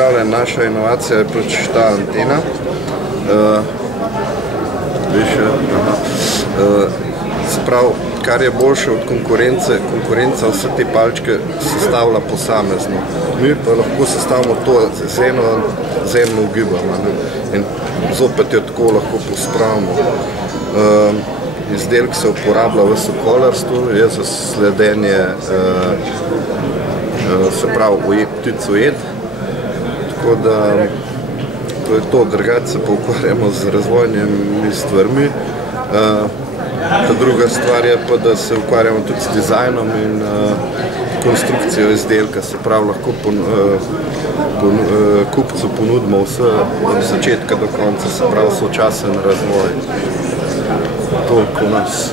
Pozdravljen, naša inovacija je pač ta antena. Se pravi, kar je boljše od konkurenca vse te palčke sestavlja posamezno. Mi pa lahko sestavimo to z eno ugibamo in zopet jo tako lahko pospravimo. Izdelek se uporablja v sokolarstvu, je za sledenje, se pravi, pticojed. Tako da to je to, drugače se pa ukvarjamo z razvojnimi stvarmi. Ta druga stvar je pa, da se ukvarjamo tudi s dizajnom in konstrukcijo izdelka, se pravi, lahko kupcu ponudimo vse od začetka do konca, se pravi, sočasen razvoj. Toliko nas.